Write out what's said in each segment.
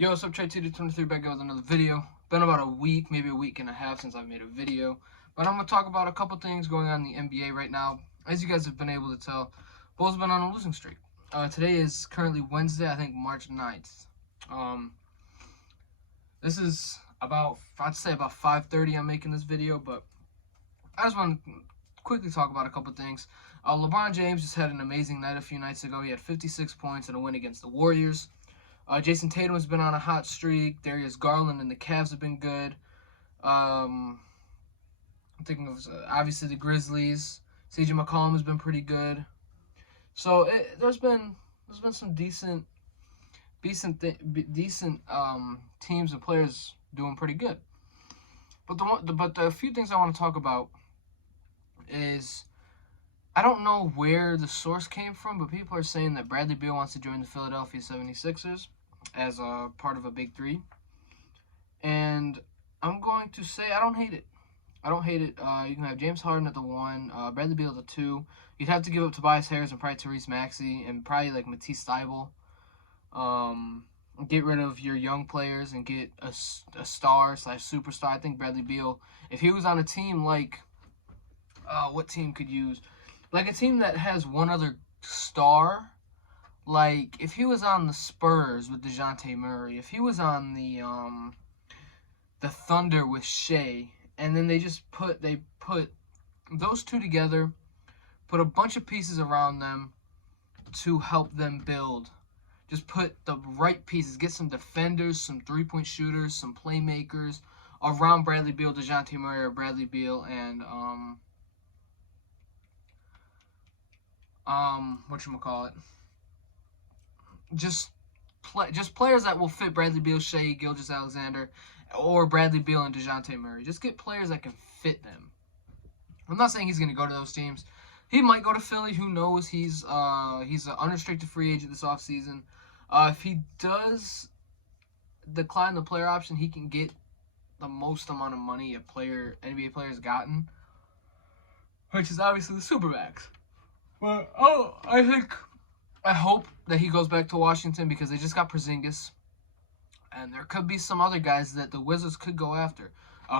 Yo, what's up, Trey23 back again with another video. Been about a week, maybe a week and a half since I've made a video. But I'm going to talk about a couple things going on in the NBA right now. As you guys have been able to tell, Bulls have been on a losing streak. Today is currently Wednesday, I think March 9th. This is about, I'd say about 5:30 I'm making this video, but I just want to quickly talk about a couple things. LeBron James just had an amazing night a few nights ago. He had 56 points in a win against the Warriors. Jason Tatum has been on a hot streak. Darius Garland and the Cavs have been good. I'm thinking of obviously the Grizzlies. CJ McCollum has been pretty good. So there's been some decent teams and players doing pretty good. But the few things I want to talk about is, I don't know where the source came from, but people are saying that Bradley Beal wants to join the Philadelphia 76ers as a part of a big three. And I'm going to say I don't hate it. You can have James Harden at the 1, Bradley Beal at the 2. You'd have to give up Tobias Harris and probably Tyrese Maxey and probably like Matisse Thybulle. Get rid of your young players and get a star/superstar. I think Bradley Beal, if he was on a team like, what team could use? Like a team that has one other star. Like, if he was on the Spurs with DeJounte Murray, if he was on the Thunder with Shea, and then they put those two together, put a bunch of pieces around them to help them build. Just put the right pieces, get some defenders, some three-point shooters, some playmakers around Bradley Beal, DeJounte Murray, or Bradley Beal, and whatchamacallit? Just players that will fit Bradley Beal, Shea, Gilgeous-Alexander, or Bradley Beal and DeJounte Murray. Just get players that can fit them. I'm not saying he's going to go to those teams. He might go to Philly. Who knows? He's an unrestricted free agent this offseason. If he does decline the player option, he can get the most amount of money a NBA player has gotten, which is obviously the Supermax. But I hope that he goes back to Washington because they just got Porzingis. And there could be some other guys that the Wizards could go after.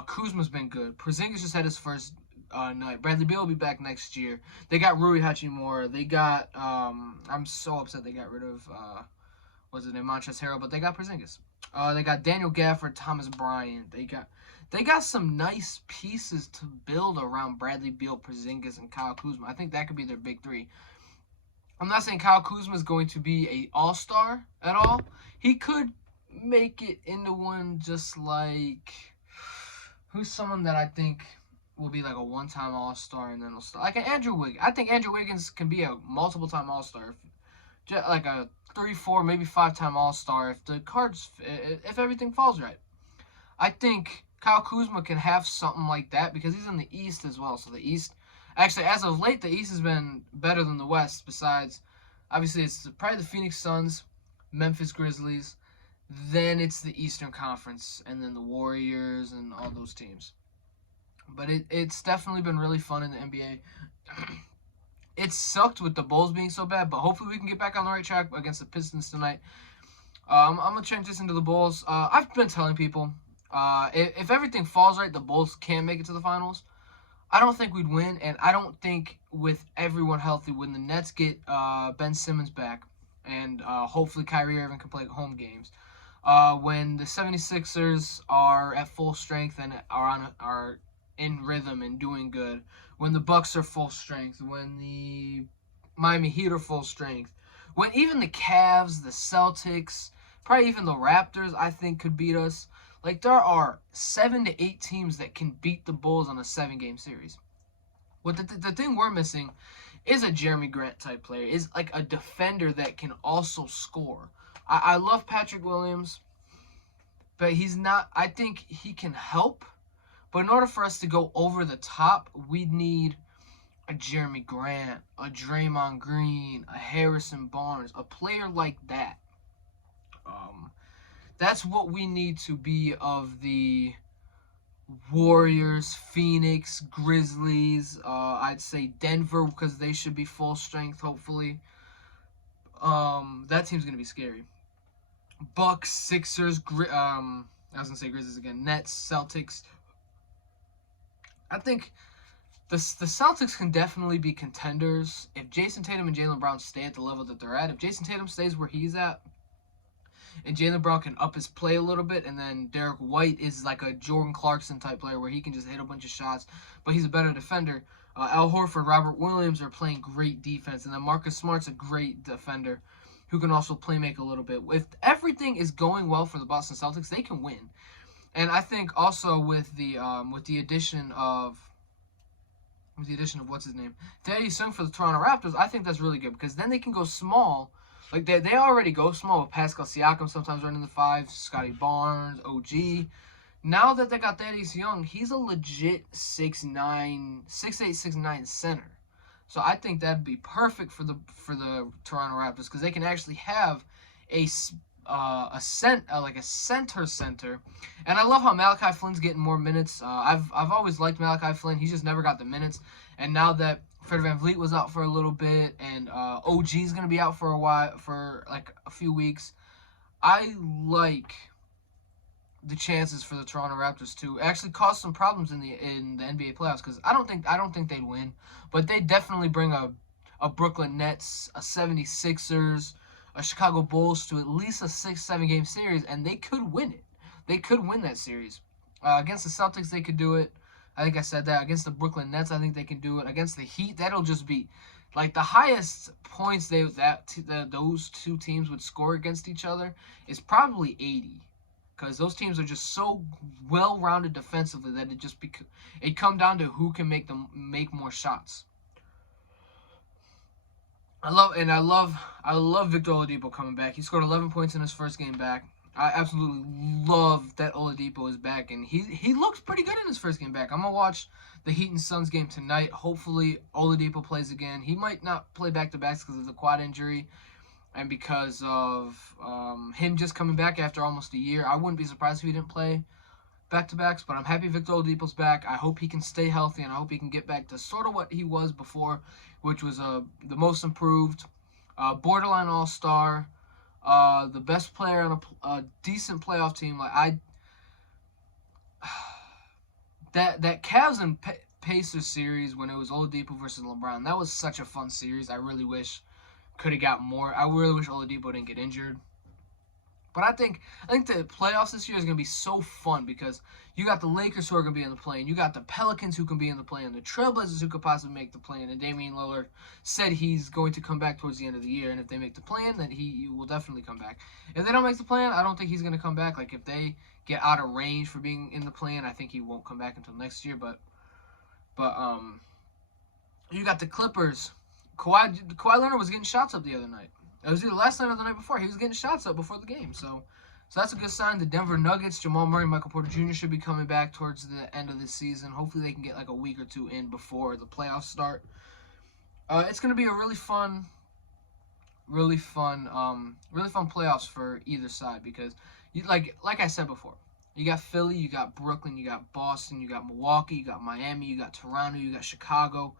Kuzma's been good. Porzingis just had his first night. Bradley Beal will be back next year. They got Rui Hachimura. They got, I'm so upset they got rid of, what's his name, Montrezl Harrell, but they got Porzingis. They got Daniel Gafford, Thomas Bryant. They got some nice pieces to build around Bradley Beal, Porzingis, and Kyle Kuzma. I think that could be their big three. I'm not saying Kyle Kuzma is going to be an all-star at all. He could make it into one, just like, who's someone that I think will be like a one-time all-star and then will start, like an Andrew Wiggins. I think Andrew Wiggins can be a multiple-time all-star, just like a 3, 4, maybe 5-time all-star if everything falls right. I think Kyle Kuzma can have something like that because he's in the East as well. So the East, actually, as of late, the East has been better than the West. Besides, obviously, it's probably the Phoenix Suns, Memphis Grizzlies, then it's the Eastern Conference, and then the Warriors and all those teams. But it's definitely been really fun in the NBA. It sucked with the Bulls being so bad, but hopefully we can get back on the right track against the Pistons tonight. I'm going to transition to the Bulls. I've been telling people, if everything falls right, the Bulls can make it to the finals. I don't think we'd win, and I don't think with everyone healthy, when the Nets get Ben Simmons back, and hopefully Kyrie Irving can play home games, when the 76ers are at full strength and are in rhythm and doing good, when the Bucks are full strength, when the Miami Heat are full strength, when even the Cavs, the Celtics, probably even the Raptors, I think could beat us. Like, there are 7 to 8 teams that can beat the Bulls on a 7-game series. What the thing we're missing is a Jeremy Grant type player, is like a defender that can also score. I love Patrick Williams, but he's not. I think he can help, but in order for us to go over the top, we'd need a Jeremy Grant, a Draymond Green, a Harrison Barnes, a player like that. That's what we need to be of the Warriors, Phoenix, Grizzlies, I'd say Denver, because they should be full strength, hopefully. That team's going to be scary. Bucks, Sixers, I was gonna say Grizzlies again. Nets, Celtics. I think the Celtics can definitely be contenders if Jason Tatum and Jaylen Brown stay at the level that they're at. If Jason Tatum stays where he's at, and Jaylen Brown can up his play a little bit, and then Derek White is like a Jordan Clarkson type player where he can just hit a bunch of shots, but he's a better defender. Al Horford, Robert Williams are playing great defense, and then Marcus Smart's a great defender who can also play make a little bit. If everything is going well for the Boston Celtics, they can win. And I think also with the addition of what's his name, Thaddeus Young for the Toronto Raptors, I think that's really good because then they can go small. Like they already go small with Pascal Siakam sometimes running the five, Scotty Barnes, OG. Now that they got Thaddeus Young, he's a legit 6'8", 6'9" center. So I think that'd be perfect for the Toronto Raptors because they can actually have a center. And I love how Malachi Flynn's getting more minutes. I've always liked Malachi Flynn. He's just never got the minutes. And now that Fred VanVleet was out for a little bit, and OG's gonna be out for a while, for like a few weeks, I like the chances for the Toronto Raptors to actually cause some problems in the NBA playoffs because I don't think they'd win, but they definitely bring a Brooklyn Nets, a 76ers, a Chicago Bulls to at least a 6-7 game series, and they could win it. They could win that series. Against the Celtics, they could do it. I think I said that. Against the Brooklyn Nets, I think they can do it. Against the Heat, that'll just be like the highest points those two teams would score against each other is probably 80. Because those teams are just so well-rounded defensively that it come down to who can make more shots. I love Victor Oladipo coming back. He scored 11 points in his first game back. I absolutely love that Oladipo is back, and he looks pretty good in his first game back. I'm gonna watch the Heat and Suns game tonight. Hopefully Oladipo plays again. He might not play back-to-backs because of the quad injury and because of him just coming back after almost a year. I wouldn't be surprised if he didn't play back-to-backs, but I'm happy Victor Oladipo's back. I hope he can stay healthy, and I hope he can get back to sort of what he was before, which was the most improved, borderline all-star, the best player on a decent playoff team. Like that Cavs and Pacers series when it was Oladipo versus LeBron, that was such a fun series. I really wish could have got more. I really wish Oladipo didn't get injured. But I think the playoffs this year is going to be so fun because you got the Lakers who are going to be in the play-in. You got the Pelicans who can be in the play-in. The Trailblazers who could possibly make the play-in. And Damian Lillard said he's going to come back towards the end of the year. And if they make the play-in, then he will definitely come back. If they don't make the play-in, I don't think he's going to come back. Like, if they get out of range for being in the play-in, I think he won't come back until next year. But you got the Clippers. Kawhi Leonard was getting shots up the other night. It was either last night or the night before. He was getting shots up before the game. So that's a good sign. The Denver Nuggets, Jamal Murray, Michael Porter Jr. should be coming back towards the end of the season. Hopefully they can get like a week or two in before the playoffs start. It's going to be a really fun playoffs for either side because, like I said before, you got Philly, you got Brooklyn, you got Boston, you got Milwaukee, you got Miami, you got Toronto, you got Chicago.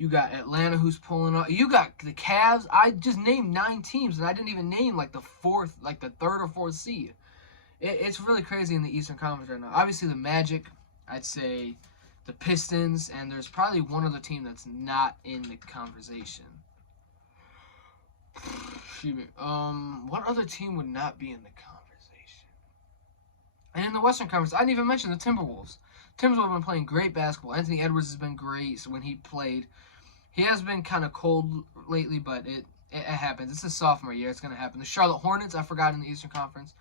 You got Atlanta who's pulling up. You got the Cavs. I just named 9 teams, and I didn't even name like the third or fourth seed. It's really crazy in the Eastern Conference right now. Obviously, the Magic, I'd say the Pistons, and there's probably one other team that's not in the conversation. Excuse me. What other team would not be in the conversation? And in the Western Conference, I didn't even mention the Timberwolves. Timberwolves have been playing great basketball. Anthony Edwards has been great when he played. He has been kind of cold lately, but it happens. It's his sophomore year. It's going to happen. The Charlotte Hornets, I forgot, in the Eastern Conference.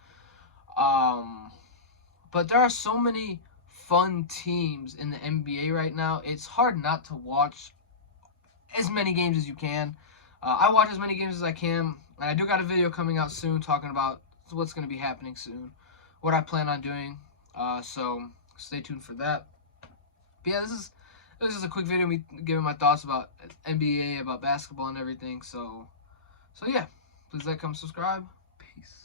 But there are so many fun teams in the NBA right now. It's hard not to watch as many games as you can. I watch as many games as I can. And I do got a video coming out soon talking about what's going to be happening soon, what I plan on doing. So stay tuned for that. But yeah, this is a quick video of me giving my thoughts about NBA, about basketball and everything. So yeah, please like, comment, subscribe. Peace.